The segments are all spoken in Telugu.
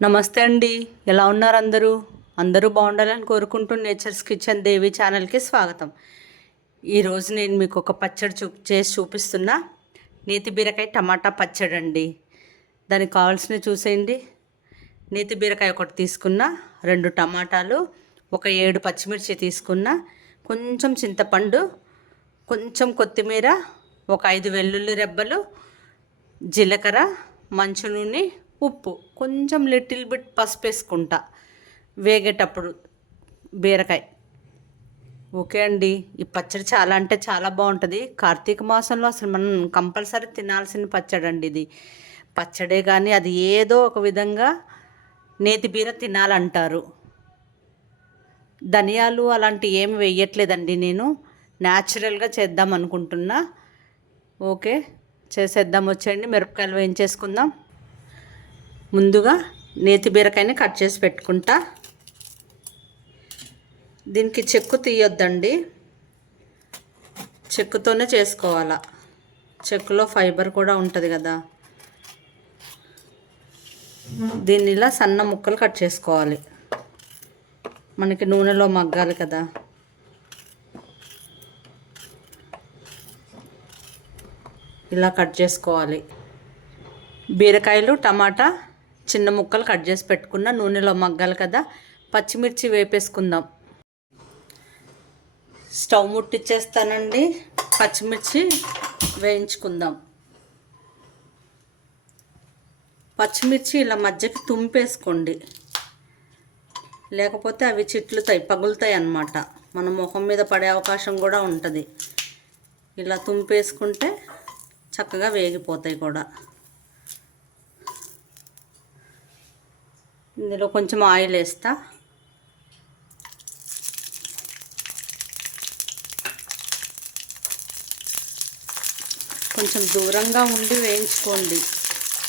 నమస్తే అండి. ఎలా ఉన్నారు అందరూ? అందరూ బాగుండాలని కోరుకుంటూ నేచర్స్ కిచెన్ దేవి ఛానల్కి స్వాగతం. ఈరోజు నేను మీకు ఒక పచ్చడి చూ చేసి చూపిస్తున్నా. నేతి బీరకాయ టమాటా పచ్చడి అండి దానికి కావాల్సినవి చూసేయండి. నేతి బీరకాయ ఒకటి తీసుకున్నా రెండు టమాటాలు ఒక ఏడు పచ్చిమిర్చి తీసుకున్నా కొంచెం చింతపండు కొంచెం కొత్తిమీర ఒక ఐదు వెల్లుల్లి రెబ్బలు జీలకర్ర మంచు నూనె ఉప్పు కొంచెం లిటిల్ బిట్ పసుపు వేసుకుంటా. వేగేటప్పుడు బీరకాయ. ఓకే అండి. ఈ పచ్చడి చాలా అంటే చాలా బాగుంటుంది. కార్తీక మాసంలో అసలు మనం కంపల్సరీ తినాల్సిన పచ్చడి అండి ఇది. పచ్చడే కానీ అది ఏదో ఒక విధంగా నేతి బీర తినాలంటారు. ధనియాలు అలాంటి ఏమి వేయట్లేదండి నేను. న్యాచురల్గా చేద్దాం అనుకుంటున్నా. ఓకే. చేసేద్దాం వచ్చేయండి. మిరపకాయలు వేయించేసుకుందాం. ముందుగా నేతి బీరకాయని కట్ చేసి పెట్టుకుంటా. దీనికి చెక్కు తీయొద్దండి. చెక్కుతోనే చేసుకోవాలా. చెక్కులో ఫైబర్ కూడా ఉంటుంది కదా. దీన్ని ఇలా సన్న ముక్కలు కట్ చేసుకోవాలి. మనకి నూనెలో మగ్గాలి కదా. ఇలా కట్ చేసుకోవాలి. బీరకాయలు టమాటా చిన్న ముక్కలు కట్ చేసి పెట్టుకున్న నూనెలో మగ్గాలి కదా. పచ్చిమిర్చి వేపేసుకుందాం. స్టవ్ ముట్టిచ్చేస్తానండి. పచ్చిమిర్చి వేయించుకుందాం. పచ్చిమిర్చి ఇలా మధ్యకి తుంపేసుకోండి. లేకపోతే అవి చిట్లుతాయి పగులుతాయి అన్నమాట. మన ముఖం మీద పడే అవకాశం కూడా ఉంటుంది. ఇలా తుంపేసుకుంటే చక్కగా వేగిపోతాయి కూడా. ఇందులో కొంచెం ఆయిల్ వేస్తా. కొంచెం దూరంగా ఉండి వేయించుకోండి.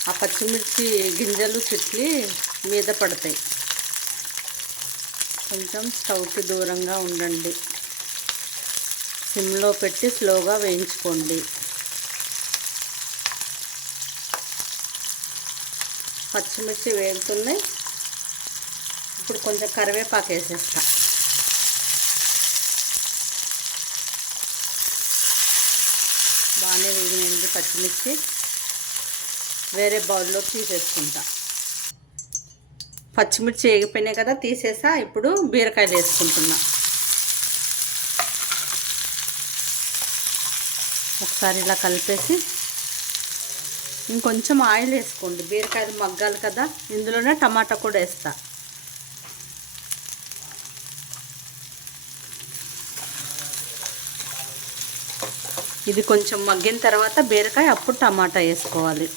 ఆ పచ్చిమిర్చి గింజలు చిట్లి మీద పడతాయి. కొంచెం స్టవ్కి దూరంగా ఉండండి. సిమ్లో పెట్టి స్లోగా వేయించుకోండి. పచ్చిమిర్చి వేగుతున్నాయి. ఇప్పుడు కొంచెం కరివేపాకు వేసేస్తా. బాగానే వేగినండి పచ్చిమిర్చి. వేరే బౌల్లో తీసేసుకుంటా. పచ్చిమిర్చి వేగిపోయినాయి కదా తీసేసా. ఇప్పుడు బీరకాయలు వేసుకుంటున్నా. ఒకసారి ఇలా కలిపేసి ఇంకొంచెం ఆయిల్ వేసుకోండి. బీరకాయలు మగ్గాలి కదా ఇందులోనే టమాటా కూడా వేస్తా. ఇది కొంచెం మగ్గిన తర్వాత బీరకాయ అప్పుడు టమాటా వేసుకోవాలి.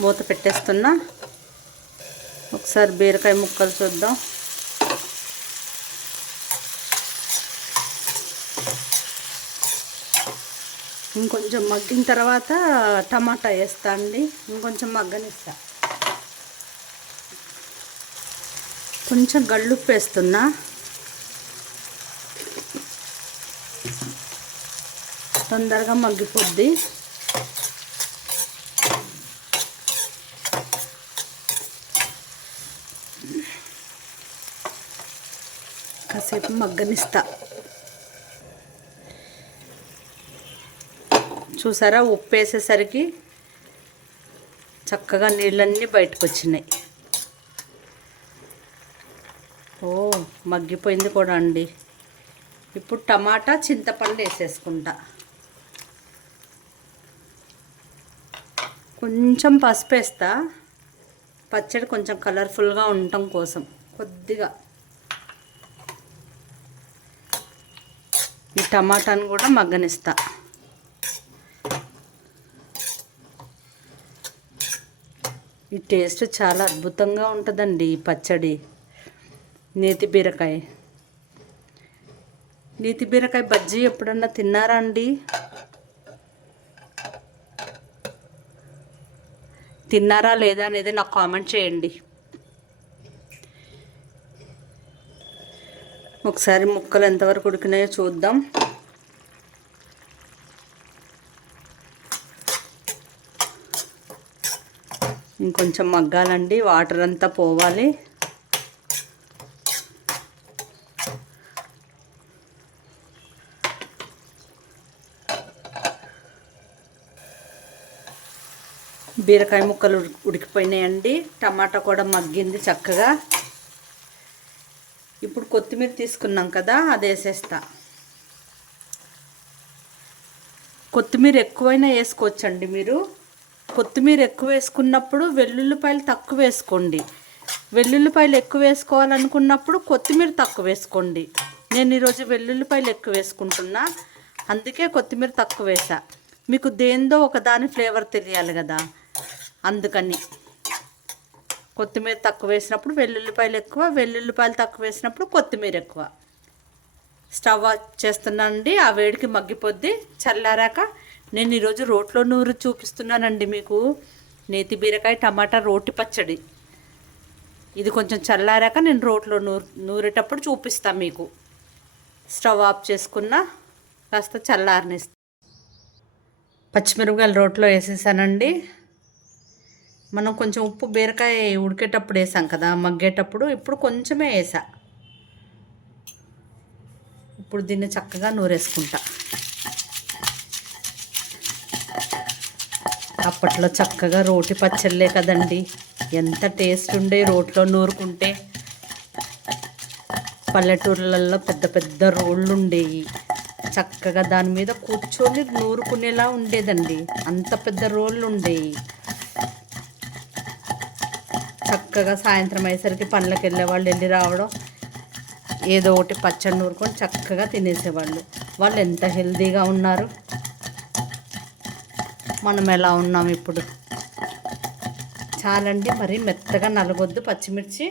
మూత పెట్టేస్తున్నా. ఒకసారి బీరకాయ ముక్కలు చూద్దాం. ఇంకొంచెం మగ్గిన తర్వాత టమాటా వేస్తా అండి. ఇంకొంచెం మగ్గనిస్తా. కొంచెం గళ్ళుప్పు వేస్తున్నా. తొందరగా మగ్గిపోద్ది. కాసేపు మగ్గనిస్తా. చూసారా ఉప్పు వేసేసరికి చక్కగా నీళ్ళన్నీ బయటకు వచ్చినాయి. ఓ మగ్గిపోయింది కూడా అండి. ఇప్పుడు టమాటా చింతపండు వేసేసుకుంటా. కొంచెం పసుపు వేస్తా పచ్చడి కొంచెం కలర్ఫుల్గా ఉండటం కోసం కొద్దిగా. ఈ టమాటాను కూడా మగ్గనిస్తా. ఈ టేస్ట్ చాలా అద్భుతంగా ఉంటుందండి ఈ పచ్చడి. నేతి బీరకాయ. నేతి బీరకాయ బజ్జీ ఎప్పుడన్నా తిన్నారా అండి? తిన్నారా లేదా అనేది నాకు కామెంట్ చేయండి. ఒకసారి ముక్కలు ఎంతవరకు ఉడికినాయో చూద్దాం. ఇంకొంచెం మగ్గాలండి వాటర్ అంతా పోవాలి. బీరకాయ ముక్కలు ఉడికిపోయినాయండి. టమాటా కూడా మగ్గింది చక్కగా. ఇప్పుడు కొత్తిమీర తీసుకున్నాం కదా అది వేసేస్తా. కొత్తిమీర ఎక్కువైనా వేసుకోవచ్చండి మీరు. కొత్తిమీర ఎక్కువ వేసుకున్నప్పుడు వెల్లుల్లిపాయలు తక్కువ వేసుకోండి. వెల్లుల్లిపాయలు ఎక్కువ వేసుకోవాలనుకున్నప్పుడు కొత్తిమీర తక్కువ వేసుకోండి. నేను ఈరోజు వెల్లుల్లిపాయలు ఎక్కువ వేసుకుంటున్నా. అందుకే కొత్తిమీర తక్కువ వేసా. మీకు దేందో ఒకదాని ఫ్లేవర్ తెలియాలి కదా. అందుకని. కొత్తిమీర తక్కువ వేసినప్పుడు వెల్లుల్లిపాయలు ఎక్కువ వెల్లుల్లిపాయలు తక్కువ వేసినప్పుడు కొత్తిమీర ఎక్కువ. స్టవ్ ఆఫ్ చేస్తున్నానండి ఆ వేడికి మగ్గిపోద్ది. చల్లారాక నేను ఈరోజు రోట్లో నూరు చూపిస్తున్నానండి మీకు. నేతి బీరకాయ టమాటా రోటి పచ్చడి. ఇది కొంచెం చల్లారాక నేను రోట్లో నూరు నూరేటప్పుడు చూపిస్తాను మీకు. స్టవ్ ఆఫ్ చేసుకున్న కాస్త చల్లారనిస్తా. పచ్చిమిరపకాయలు రోట్లో వేసేసానండి. మనం కొంచెం ఉప్పు బీరకాయ ఉడికేటప్పుడు వేసాం కదా మగ్గేటప్పుడు ఇప్పుడు కొంచెమే వేసా. ఇప్పుడు దీన్ని చక్కగా నూరేసుకుంటా. అప్పట్లో చక్కగా రోటి పచ్చళ్ళే కదండి. ఎంత టేస్ట్ ఉండే రోట్లో నూరుకుంటే. పల్లెటూర్లలో పెద్ద పెద్ద రోళ్ళు ఉండేవి చక్కగా దాని మీద కూర్చొని నూరుకునేలా ఉండేదండి. అంత పెద్ద రోళ్ళు ఉండేవి చక్కగా సాయంత్రం అయ్యేసరికి పనులకు వెళ్ళే వాళ్ళు వెళ్ళి రావడం. ఏదో ఒకటి పచ్చడి నూరుకొని చక్కగా తినేసేవాళ్ళు. వాళ్ళు ఎంత హెల్తీగా ఉన్నారు. మనం ఎలా ఉన్నాం ఇప్పుడు? చాలండి మరి మెత్తగా నలగొద్దు పచ్చిమిర్చి.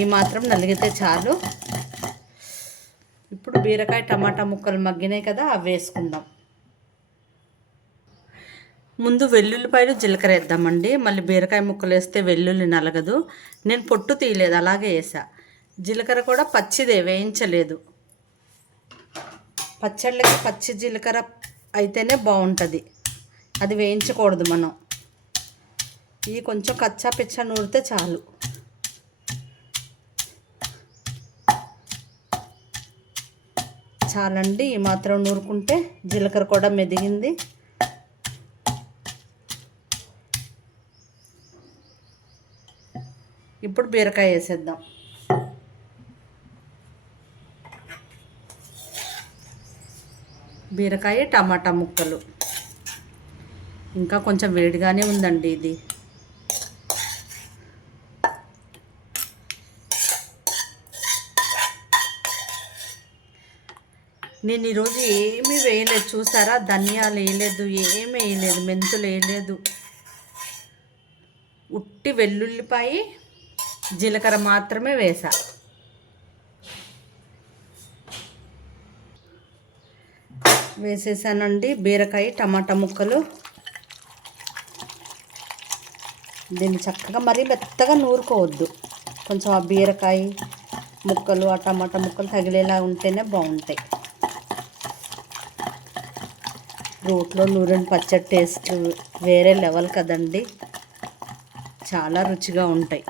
ఈ మాత్రం నలిగితే చాలు. ఇప్పుడు బీరకాయ టమాటా ముక్కలు మగ్గినాయి కదా అవి వేసుకుందాం. ముందు వెల్లుల్లిపాయలు జీలకర్ర వేద్దామండి. మళ్ళీ బీరకాయ ముక్కలు వేస్తే వెల్లుల్లి నలగదు. నేను పొట్టు తీయలేదు అలాగే వేసా. జీలకర్ర కూడా పచ్చిదే వేయించలేదు. పచ్చళ్ళకి పచ్చి జీలకర్ర అయితేనే బాగుంటుంది. అది వేయించకూడదు మనం. ఇది కొంచెం కచ్చా పిచ్చా నూరితే చాలు. చాలండి ఈ మాత్రం నూరుకుంటే జీలకర్ర కూడా మెదిగింది. ఇప్పుడు బీరకాయ వేసేద్దాం. బీరకాయ టమాటా ముక్కలు. ఇంకా కొంచెం వేడిగానే ఉందండి ఇది. నేను ఈరోజు ఏమీ వేయలేదు చూసారా? ధనియాలు వేయలేదు ఏమీ వేయలేదు మెంతులు వేయలేదు. ఉట్టి వెల్లుల్లిపాయి జీలకర్ర మాత్రమే వేసా. వేసేసానండి బీరకాయ టమాటా ముక్కలు. దీన్ని చక్కగా మరీ మెత్తగా నూరుకోవద్దు. కొంచెం ఆ బీరకాయ ముక్కలు ఆ టమాటా ముక్కలు తగిలేలా ఉంటేనే బాగుంటాయి. రోట్లో నూనె పచ్చడి టేస్ట్ వేరే లెవెల్ కదండి. చాలా రుచిగా ఉంటాయి.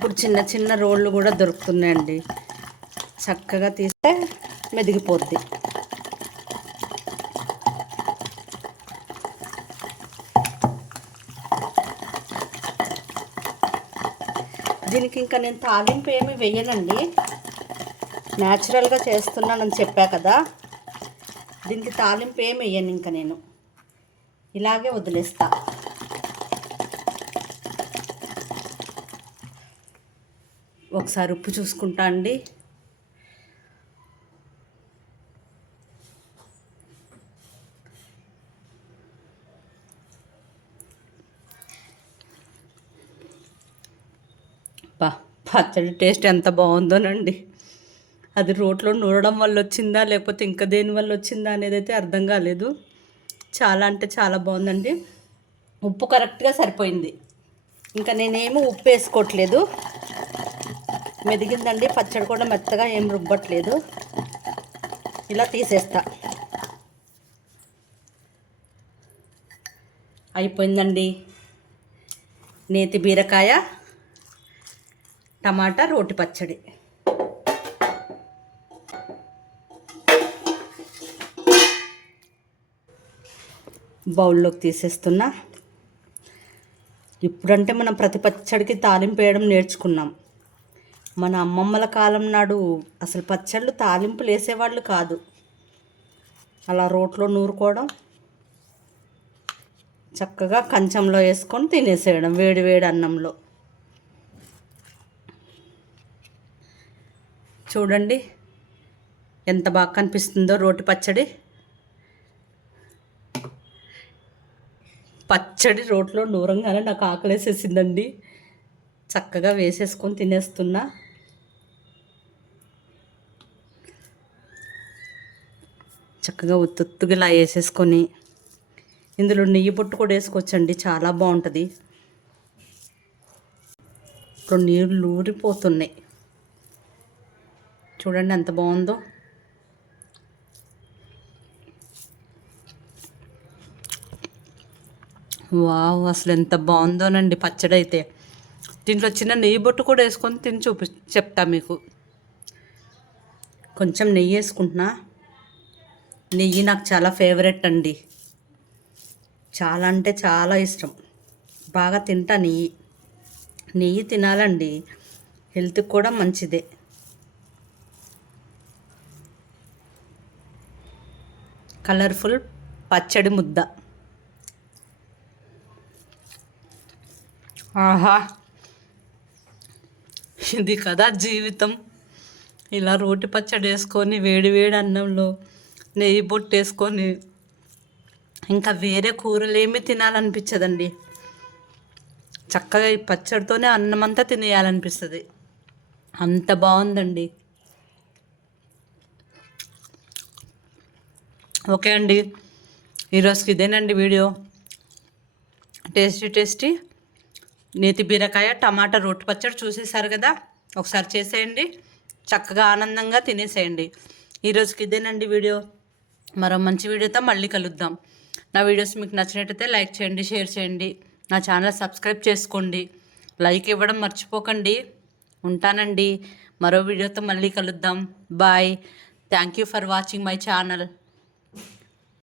ఇప్పుడు చిన్న చిన్న రోళ్ళు కూడా దొరుకుతున్నాయండి. చక్కగా తీస్తే మెదిగిపోద్ది. దీనికి ఇంకా నేను తాలింపు ఏమి వేయనండి. న్యాచురల్గా చేస్తున్నానని చెప్పా కదా. దీనికి తాలింపు ఏమి వేయను ఇంకా నేను. ఇలాగే వదిలేస్తా. ఒకసారి ఉప్పు చూసుకుంటా అండి. పా పచ్చడి టేస్ట్ ఎంత బాగుందోనండి. అది రోట్లో నూరడం వల్ల వచ్చిందా లేకపోతే ఇంకా దేని వల్ల వచ్చిందా అనేది అయితే అర్థం కాలేదు. చాలా అంటే చాలా బాగుందండి. ఉప్పు కరెక్ట్గా సరిపోయింది. ఇంకా నేనేమి ఉప్పు వేసుకోవట్లేదు. మెదిగిందండి. పచ్చడి కూడా మెత్తగా ఏం రుబ్బట్లేదు. ఇలా తీసేస్తా. అయిపోయిందండి. నేతి బీరకాయ టమాటా రోటి పచ్చడి. బౌల్లోకి తీసేస్తున్నా. ఇప్పుడంటే మనం ప్రతి పచ్చడికి తాలింపు వేయడం నేర్చుకున్నాం. మన అమ్మమ్మల కాలం నాడు అసలు పచ్చళ్ళు తాలింపులు వేసేవాళ్ళు కాదు. అలా రోట్లో నూరుకోవడం చక్కగా కంచంలో వేసుకొని తినేసేయడం వేడి వేడి అన్నంలో. చూడండి ఎంత బాగా కనిపిస్తుందో రోటి పచ్చడి. పచ్చడి రోట్లో నూరంగానే నాకు ఆకలేసేసిందండి. చక్కగా వేసేసుకొని తినేస్తున్నా. చక్కగా ఉత్తుత్తుగా ఇలా వేసేసుకొని ఇందులో నెయ్యి పొట్టు కూడా వేసుకోవచ్చండి చాలా బాగుంటుంది. ఇప్పుడు నీళ్ళు ఊరిపోతున్నాయి. చూడండి ఎంత బాగుందో. వావ్ అసలు ఎంత బాగుందోనండి పచ్చడి అయితే దీంట్లో చిన్న నెయ్యి బొట్టు కూడా వేసుకొని తిని చూపి చెప్తా మీకు. కొంచెం నెయ్యి వేసుకుంటున్నా. నెయ్యి నాకు చాలా ఫేవరెట్ అండి. చాలా అంటే చాలా ఇష్టం. బాగా తింటా నెయ్యి. నెయ్యి తినాలండి. హెల్త్కి కూడా మంచిదే. కలర్ఫుల్ పచ్చడి ముద్ద. ఆహా! ఇది కదా జీవితం. ఇలా రోటి పచ్చడి వేసుకొని వేడి వేడి అన్నంలో నెయ్యి బొట్టు వేసుకొని ఇంకా వేరే కూరలు ఏమీ తినాలనిపించదండి. చక్కగా ఈ పచ్చడితోనే అన్నం అంతా తినేయాలనిపిస్తుంది. అంత బాగుందండి. ఓకే అండి. ఈరోజుకి ఇదేనండి వీడియో. టేస్టీ టేస్టీ నేతి బీరకాయ టమాటా రొట్టె పచ్చడి చూసేసారు కదా? ఒకసారి చేసేయండి. చక్కగా ఆనందంగా తినేసేయండి. ఈరోజుకి ఇదేనండి వీడియో. మరో మంచి వీడియోతో మళ్ళీ కలుద్దాం. నా వీడియోస్ మీకు నచ్చినట్టయితే లైక్ చేయండి షేర్ చేయండి. నా ఛానల్ సబ్స్క్రైబ్ చేసుకోండి. లైక్ ఇవ్వడం మర్చిపోకండి. ఉంటానండి. మరో వీడియోతో మళ్ళీ కలుద్దాం. Bye. Thank you for watching my channel.